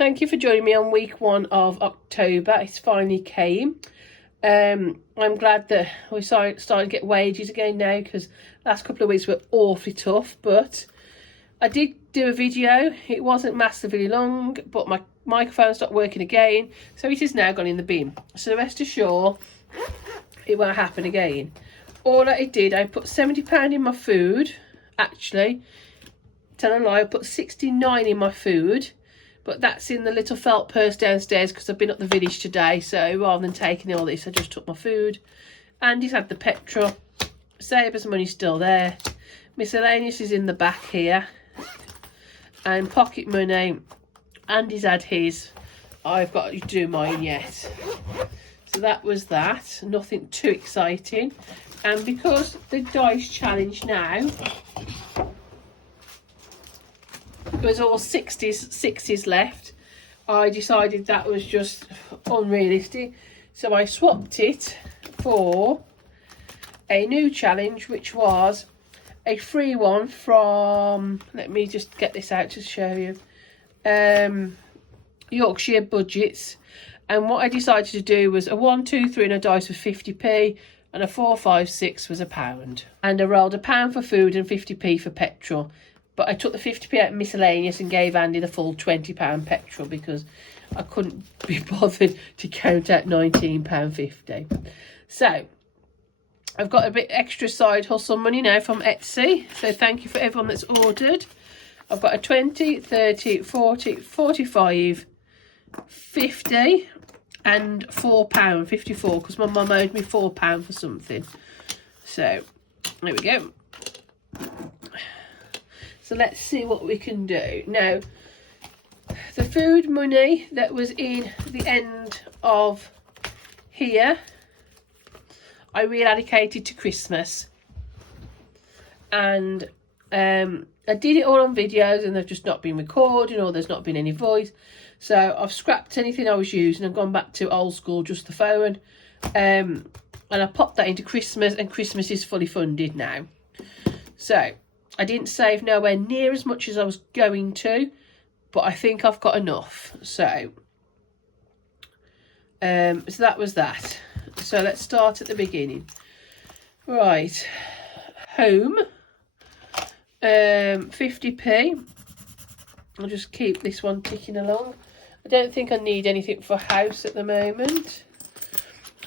Thank you for joining me on week 1 of October. It's finally came. I'm glad that we started to get wages again now, because last couple of weeks were awfully tough. But I did do a video. It wasn't massively long, but my microphone stopped working again, so it is now gone in the bin. So rest assured, it won't happen again. All I did, I put £70 in my food. Actually, tell a lie, I put 69 in my food. But that's in the little felt purse downstairs, because I've been up the village today. So rather than taking all this, I just took my food. Andy's had the petrol. Saber's money's still there. Miscellaneous is in the back here. And pocket money, Andy's had his. I've got to do mine yet. So that was that. Nothing too exciting. And because the dice challenge now, there's all 60s left, I decided that was just unrealistic, so I swapped it for a new challenge, which was a free one from, let me just get this out to show you, Yorkshire Budgets. And what I decided to do was a 1, 2, 3 and a dice was 50p, and a 4, 5, 6 was £1, and I rolled £1 for food and 50p for petrol. But I took the 50p out of miscellaneous and gave Andy the full £20 petrol, because I couldn't be bothered to count out £19.50. So I've got a bit extra side hustle money now from Etsy. So thank you for everyone that's ordered. I've got a 20, 30, 40, 45, 50 and £4, 54, because my mum owed me £4 for something. So there we go. So let's see what we can do. Now, the food money that was in the end of here, I reallocated to Christmas. And I did it all on videos, and they've just not been recording, or there's not been any voice. So I've scrapped anything I was using and gone back to old school, just the phone. And I popped that into Christmas, and Christmas is fully funded now. So I didn't save nowhere near as much as I was going to, but I think I've got enough. So so that was that. So let's start at the beginning. Right, home, 50p. I'll just keep this one ticking along. I don't think I need anything for house at the moment.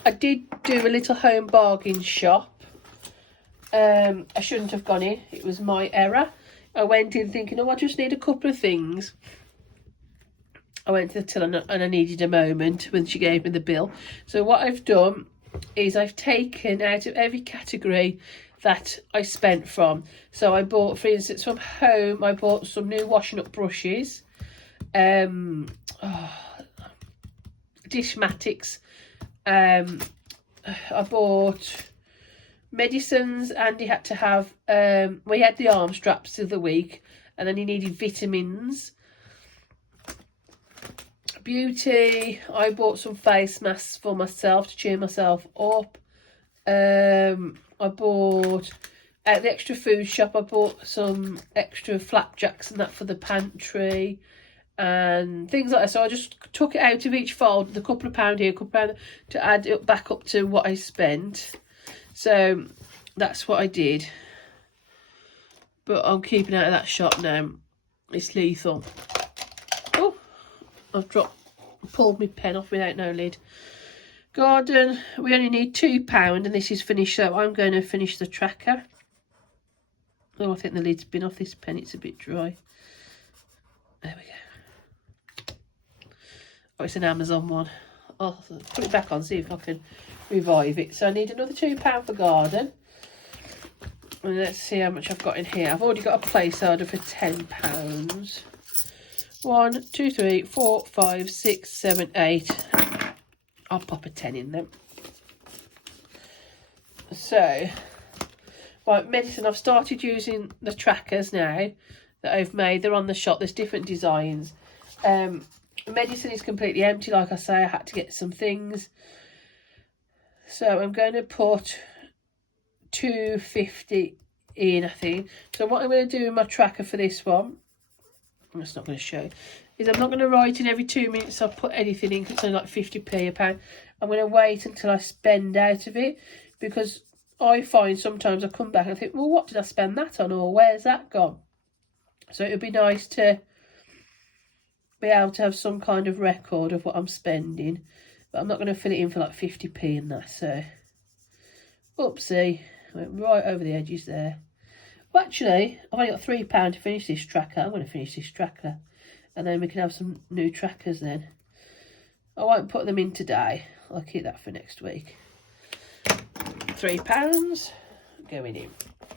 I did do a little home bargain shop. I shouldn't have gone in. It was my error. I went in thinking, oh, I just need a couple of things. I went to the till and I needed a moment when she gave me the bill. So what I've done is I've taken out of every category that I spent from. So I bought, for instance, from home, I bought some new washing up brushes. Dishmatics. I bought medicines. Andy had to have, we had the arm straps of the week, and then he needed vitamins. Beauty, I bought some face masks for myself to cheer myself up. I bought, at the extra food shop, I bought some extra flapjacks and that for the pantry and things like that. So I just took it out of each fold, with a couple of pound here, a couple of pound, to add it back up to what I spent. So that's what I did. But I'm keeping out of that shop now. It's lethal. Oh, I've pulled my pen off without no lid. Garden, we only need £2 and this is finished, so I'm going to finish the tracker. Oh, I think the lid's been off this pen, it's a bit dry. There we go. Oh, it's an Amazon one. I'll put it back on, see if I can revive it. So I need another £2 for garden. And let's see how much I've got in here. I've already got a placeholder for £10. 1, 2, 3, 4, 5, 6, 7, 8. I'll pop a 10 in then. So, right, medicine. I've started using the trackers now that I've made. They're on the shop. There's different designs. Medicine is completely empty. Like I say, I had to get some things. So I'm going to put 250 in, I think. So what I'm going to do in my tracker for this one, I'm just not going to show, is I'm not going to write in every 2 minutes I'll put anything in, because it's only like 50p a pound. I'm going to wait until I spend out of it, because I find sometimes I come back and I think, well, what did I spend that on, or where's that gone? So it would be nice to be able to have some kind of record of what I'm spending, but I'm not going to fill it in for like 50p and that. So oopsie, went right over the edges there. Well, actually, I've only got £3 to finish this tracker. I'm going to finish this tracker, and then we can have some new trackers then. I won't put them in today. I'll keep that for next week. £3 going in.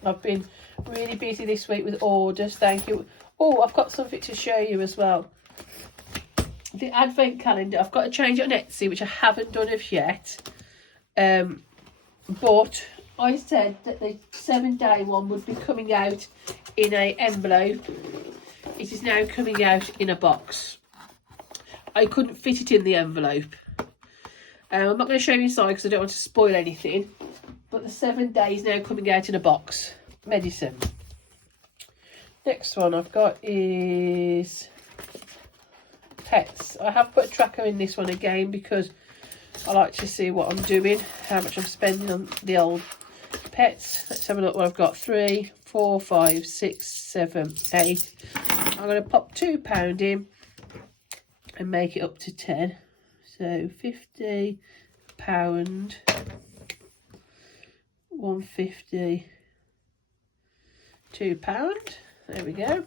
I've been really busy this week with orders. Thank you. Oh, I've got something to show you as well. The advent calendar. I've got to change it on Etsy, which I haven't done as yet. But I said that the 7-day one would be coming out in an envelope. It is now coming out in a box. I couldn't fit it in the envelope. I'm not going to show you inside because I don't want to spoil anything. But the 7 days now coming out in a box. Medicine. Next one I've got is pets. I have put a tracker in this one again because I like to see what I'm doing, how much I'm spending on the old pets. Let's have a look what I've got. 3, 4, 5, 6, 7, 8. I'm going to pop £2 in and make it up to 10. So £50, 150, £2. There we go.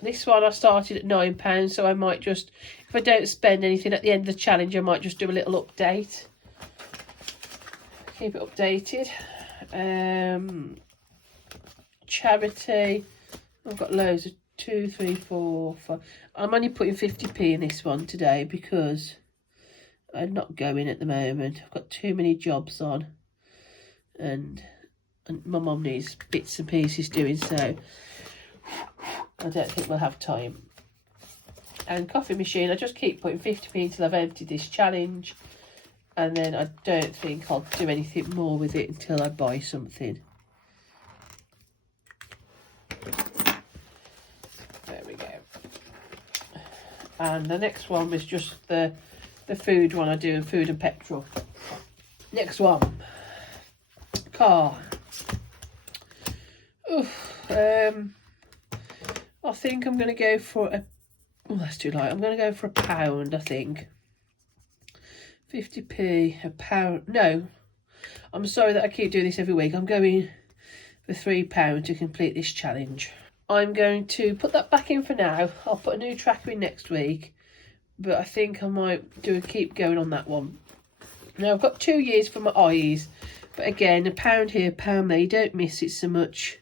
This one I started at £9, so I might just, if I don't spend anything at the end of the challenge, I might just do a little update. Keep it updated. Charity, I've got loads of 2, 3, 4, 5. I'm only putting 50p in this one today because I'm not going at the moment. I've got too many jobs on, and my mum needs bits and pieces doing, so I don't think we'll have time. And coffee machine, I just keep putting 50p until I've emptied this challenge, and then I don't think I'll do anything more with it until I buy something. There we go. And the next one was just the food one I do, food and petrol. Next one, car. Oof, I think I'm going to go for a, oh, that's too light. I'm going to go for £1, I think. 50p, £1. No, I'm sorry that I keep doing this every week. I'm going for £3 to complete this challenge. I'm going to put that back in for now. I'll put a new tracker in next week, but I think I might keep going on that one. Now, I've got 2 years for my eyes, but again, £1 here, £1 there. You don't miss it so much.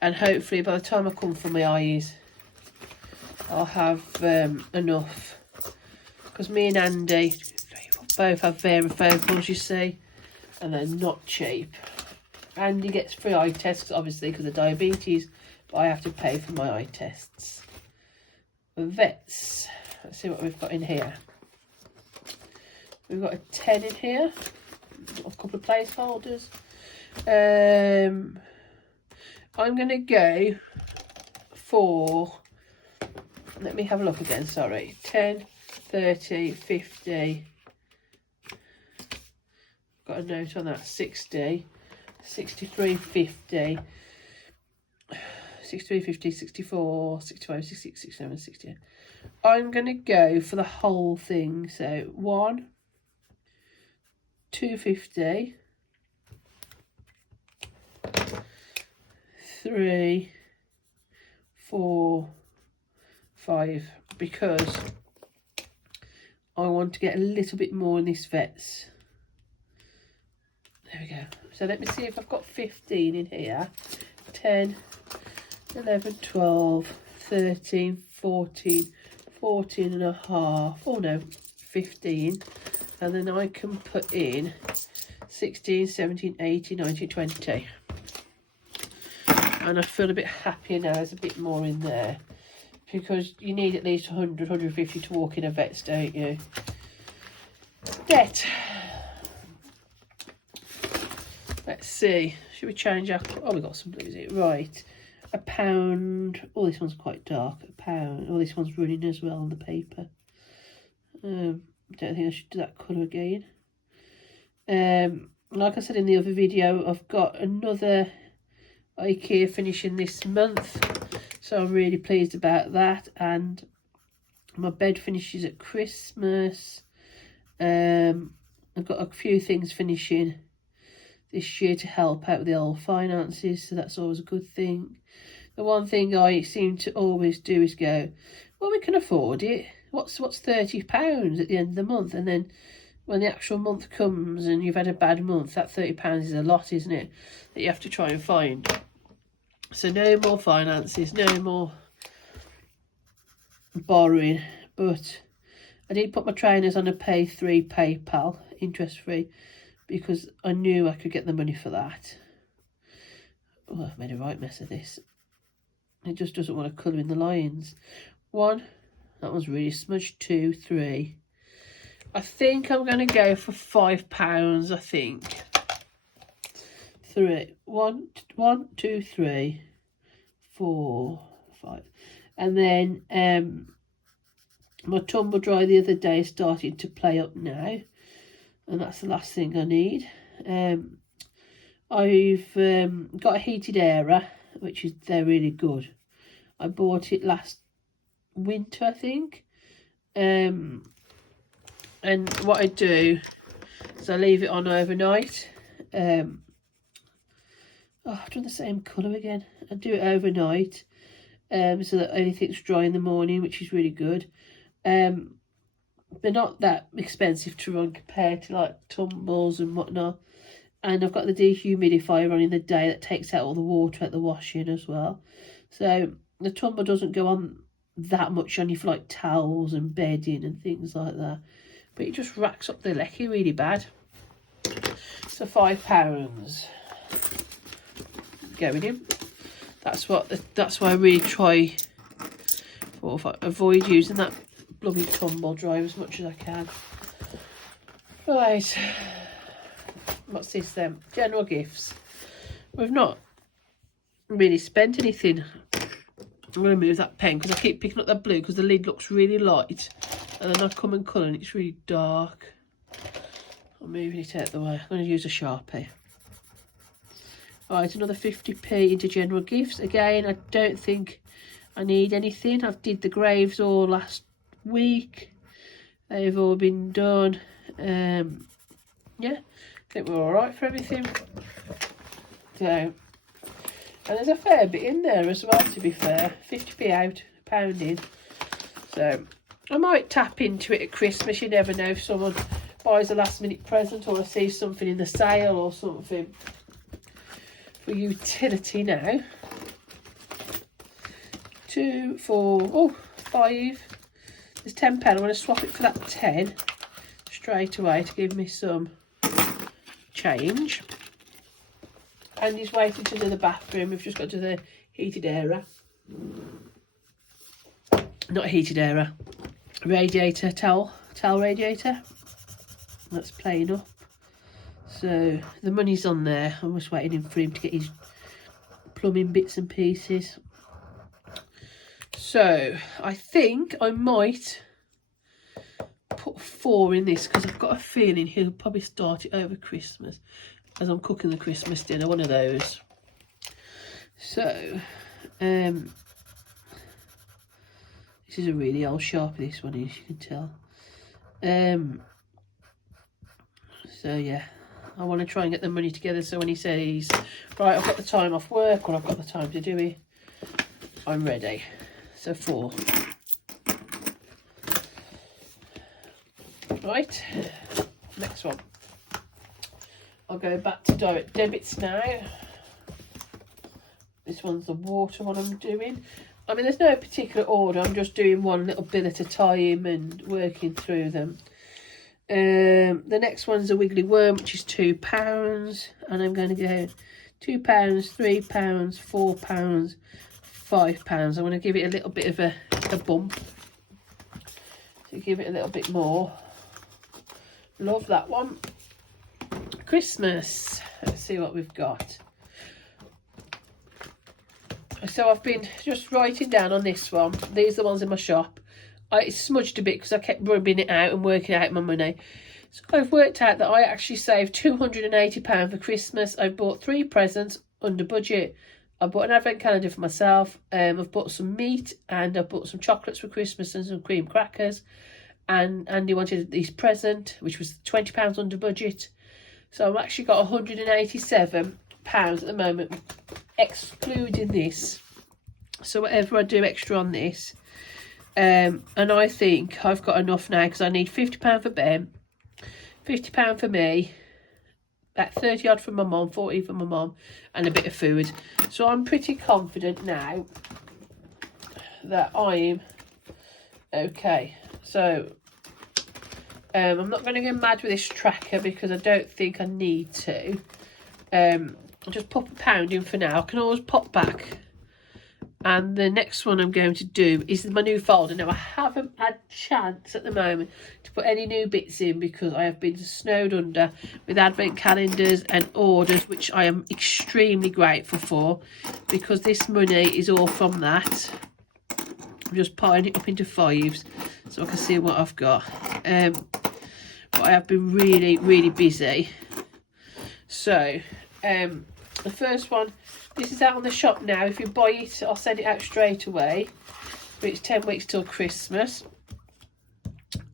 And hopefully by the time I come for my eyes, I'll have enough. Because me and Andy both have varifocals, you see, and they're not cheap. Andy gets free eye tests, obviously, because of diabetes, but I have to pay for my eye tests. Vets. Let's see what we've got in here. We've got a 10 in here. A couple of placeholders. I'm going to go for, let me have a look again, sorry, 10, 30, 50, got a note on that, 60, 63, 50, 63, 50, 64, 65, 66, 67, 68. I'm going to go for the whole thing, so 1, 250, 3, 4, 5, because I want to get a little bit more in this vets. There we go. So let me see if I've got 15 in here. 10, 11, 12, 13, 14, 14 and a half. Oh no, 15. And then I can put in 16, 17, 18, 19, 20. And I feel a bit happier now. There's a bit more in there, because you need at least 100, 150 to walk in a vet's, don't you? Debt. Let's see. Should we change our... Oh, we've got some blues here. Right. £1. Oh, this one's quite dark. £1. Oh, this one's running as well on the paper. I don't think I should do that colour again. Like I said in the other video, I've got another IKEA finishing this month, so I'm really pleased about that. And my bed finishes at Christmas. I've got a few things finishing this year to help out with the old finances, so that's always a good thing. The one thing I seem to always do is go, well, we can afford it. What's £30 at the end of the month? And then when the actual month comes and you've had a bad month, that £30 is a lot, isn't it? That you have to try and find. So no more finances, no more borrowing. But I did put my trainers on a pay 3 PayPal, interest free, because I knew I could get the money for that. Oh, I've made a right mess of this. It just doesn't want to colour in the lines. 1, that one's really smudged. 2, 3. I think I'm going to go for £5, I think. 3. 1, 2, 3, 4, 5. And then my tumble dryer the other day started to play up now, and that's the last thing I need. I've got a heated airer, which is, they're really good. I bought it last winter, I think. And what I do is I leave it on overnight. Oh, I've done the same colour again. I do it overnight, so that everything's dry in the morning, which is really good. They're not that expensive to run compared to like tumbles and whatnot. And I've got the dehumidifier on in the day that takes out all the water at the washing as well. So the tumble doesn't go on that much only for like towels and bedding and things like that. But it just racks up the lecky really bad. So £5 going in. That's why I really try or avoid using that bloody tumble dryer as much as I can. Right. What's this then? General gifts. We've not really spent anything. I'm going to move that pen because I keep picking up that blue because the lid looks really light. And then I come and colour and it's really dark. I'm moving it out of the way. I'm going to use a Sharpie. Right, another 50p into general gifts. Again, I don't think I need anything. I've did the graves all last week. They've all been done. Yeah, I think we're all right for everything. So, and there's a fair bit in there as well, to be fair. 50p out, £1 in. So I might tap into it at Christmas. You never know if someone buys a last minute present or I see something in the sale or something for utility now. 2, 4, oh, 5. There's £10. I'm going to swap it for that 10 straight away to give me some change. And he's waiting to do the bathroom. We've just got to do the heated airer. Not a heated airer. Radiator, towel radiator. That's playing up. So the money's on there. I'm just waiting for him to get his plumbing bits and pieces. So I think I might put 4 in this because I've got a feeling he'll probably start it over Christmas as I'm cooking the Christmas dinner, one of those. So this is a really old Sharpie, this one is, you can tell. So yeah, I want to try and get the money together so when he says, right, I've got the time off work or I've got the time to do it, I'm ready. So 4. Right, next one. I'll go back to direct debits now. This one's the water one I'm doing. I mean, there's no particular order. I'm just doing one little bill at a time and working through them. The next one's a Wiggly Worm, which is £2. And I'm going to go £2, £3, £4, £5. I want to give it a little bit of a bump. So give it a little bit more. Love that one. Christmas. Let's see what we've got. So I've been just writing down on this one. These are the ones in my shop. I smudged a bit because I kept rubbing it out and working out my money. So I've worked out that I actually saved £280 for Christmas. I bought 3 presents under budget. I bought an advent calendar for myself. I've bought some meat and I've bought some chocolates for Christmas and some cream crackers. And Andy wanted his present, which was £20 under budget. So I've actually got £187 at the moment, excluding this. So whatever I do extra on this, and I think I've got enough now because I need £50 for Ben, £50 for me, about 30 odd for my mum, 40 for my mum, and a bit of food. So I'm pretty confident now that I'm okay. So I'm not going to go mad with this tracker because I don't think I need to. I'll just pop £1 in for now. I can always pop back. And the next one I'm going to do is my new folder. Now, I haven't had chance at the moment to put any new bits in because I have been snowed under with advent calendars and orders, which I am extremely grateful for because this money is all from that. I'm just piling it up into 5s so I can see what I've got. But I have been really busy. So, the first one, this is out on the shop now. If you buy it, I'll send it out straight away. But it's 10 weeks till Christmas.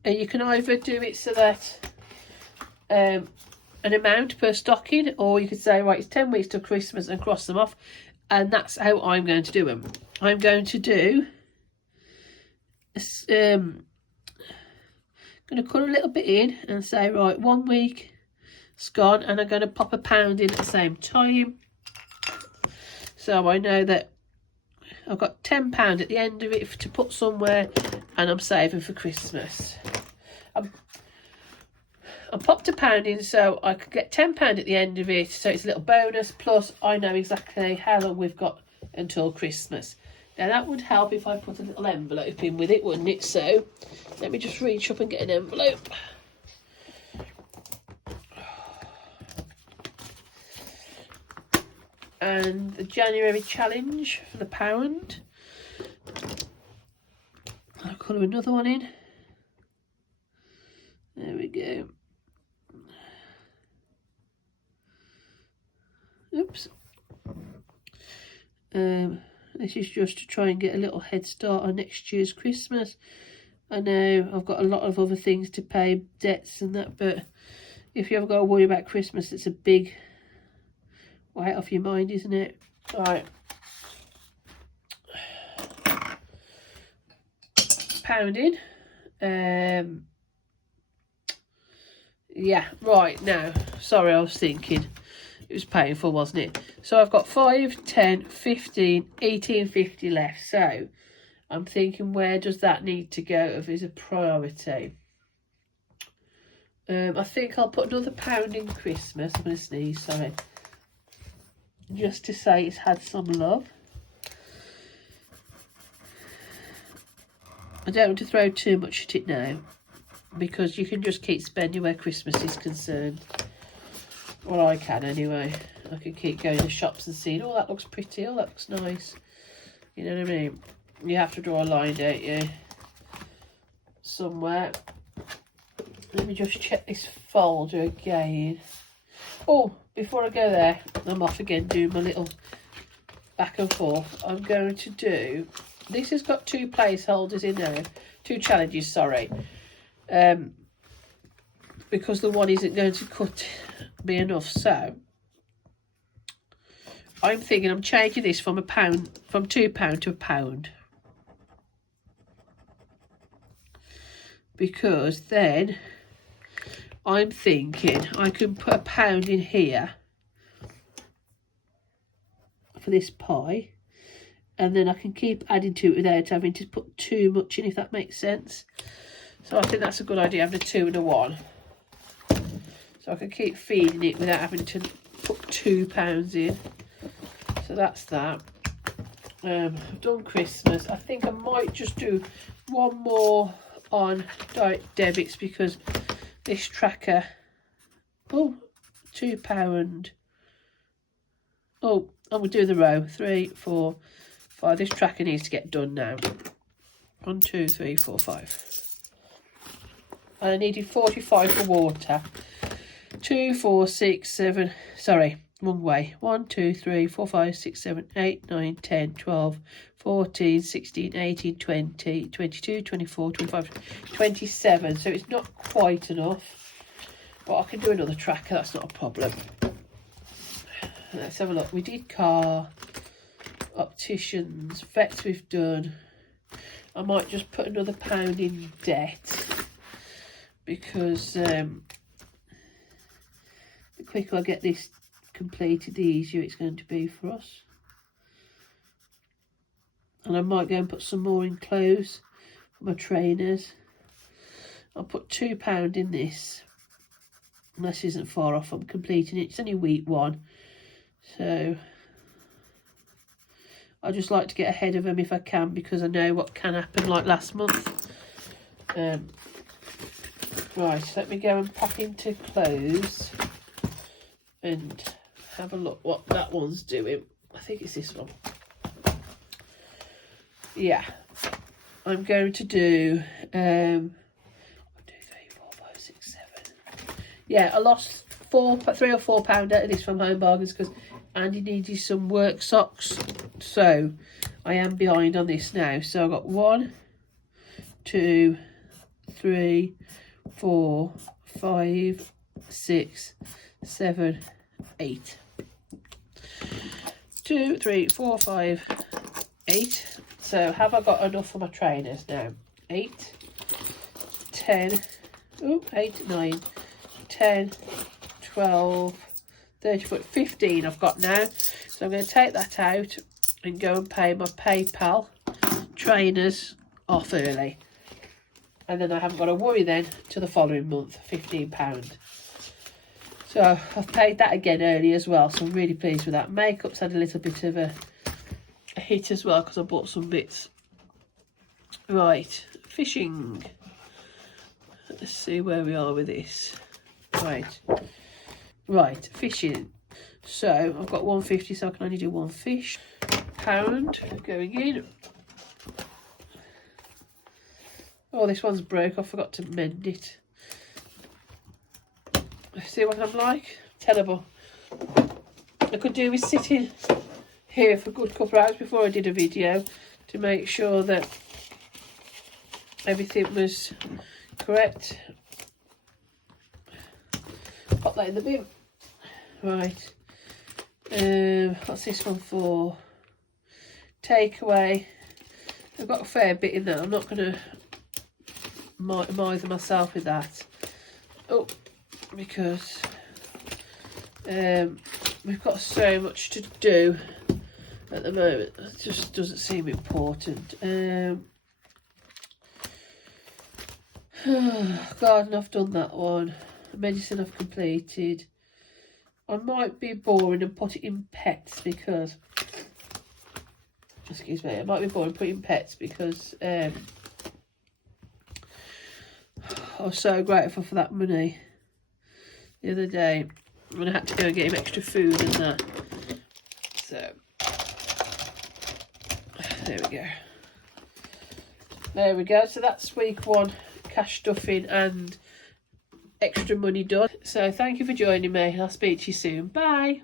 And you can either do it so that an amount per stocking, or you could say, right, it's 10 weeks till Christmas and cross them off. And that's how I'm going to do them. I'm going to do, going to cut a little bit in and say, right, 1 week it's gone, and I'm going to pop £1 in at the same time. So I know that I've got £10 at the end of it to put somewhere, and I'm saving for Christmas. I popped £1 in so I could get £10 at the end of it, so it's a little bonus, plus I know exactly how long we've got until Christmas. Now that would help if I put a little envelope in with it, wouldn't it? So let me just reach up and get an envelope. And the January challenge for the £1. I'll colour another one in. There we go. Oops. This is just to try and get a little head start on next year's Christmas. I know I've got a lot of other things to pay, debts and that, but if you ever got to worry about Christmas, it's a big weight off your mind, isn't it? Right. Pounding. Yeah, right, now. Sorry, I was thinking. It was painful, wasn't it? So I've got 5, 10, 15, 18.50 left. So I'm thinking, where does that need to go if it's a priority? I think I'll put another £1 in Christmas. I'm going to sneeze, sorry. Just to say it's had some love. I don't want to throw too much at it now, because you can just keep spending where Christmas is concerned. Well, I can anyway. I can keep going to the shops and seeing, oh, that looks pretty, oh, that looks nice. You know what I mean? You have to draw a line, don't you? Somewhere. Let me just check this folder again. Oh, before I go there, I'm off again doing my little back and forth. I'm going to do, this has got 2 placeholders in there, 2 challenges, sorry. Because the one isn't going to cut me enough, so I'm thinking I'm changing this from £1, from £2 to £1. Because then I'm thinking I can put £1 in here for this pie, and then I can keep adding to it without having to put too much in, if that makes sense. So I think that's a good idea, having a 2 and a 1. So I can keep feeding it without having to put £2 in. So that's that. I've done Christmas. I think I might just do one more on direct debits, because this tracker, oh, £2. Oh, I'm going to do the row, 3, 4, 5. This tracker needs to get done now. 1, 2, 3, 4, 5. And I needed 45 for water. 2, 4, 6, 7. Sorry, wrong way. 1, 2, 3, 4, 5, 6, 7, 8, 9, 10, 12, 14, 16, 18, 20, 22, 24, 25, 27. So it's not quite enough. But I can do another tracker, that's not a problem. Let's have a look. We did car, opticians, vets we've done. I might just put another £1 in debt because the quicker I get this completed, the easier it's going to be for us. And I might go and put some more in clothes for my trainers. I'll put £2 in this. And this isn't far off from completing it. It's only week 1. So I just like to get ahead of them if I can, because I know what can happen, like last month. Right, let me go and pop into clothes and have a look what that one's doing. I think it's this one. Yeah, I'm going to do 1, 2, 3, 4, 5, 6, 7. Yeah, I lost £3 or £4 out of this from Home Bargains because Andy needed some work socks. So I am behind on this now. So I've got 1, 2, 3, 4, 5, 6, 7, 8. 2, 3, 4, 5, 8. So have I got enough for my trainers now? 8, 10, 8, 9, 10, 12, 30, 15 I've got now. So I'm going to take that out and go and pay my PayPal trainers off early. And then I haven't got to worry then to the following month, £15. So I've paid that again early as well. So I'm really pleased with that. Makeup's had a little bit of a hit as well because I bought some bits. Right, fishing. Let's see where we are with this. Right, fishing. So I've got 150, so I can only do 1 fish. £1 going in. Oh, this one's broke. I forgot to mend it. See what I'm like? Terrible. I could do with sitting here for a good couple of hours before I did a video to make sure that everything was correct. Pop that in the bin. Right. What's this one for? Takeaway. I've got a fair bit in there. I'm not going to mither myself with that. Oh, because we've got so much to do at the moment. It just doesn't seem important. Garden, I've done that one. Medicine I've completed. I might be boring and put it in pets because, excuse me, I might be boring and put it in pets because I was so grateful for that money the other day when I had to go and get him extra food and that. So there we go. There we go. So that's week 1, cash stuffing and extra money done. So thank you for joining me. I'll speak to you soon. Bye.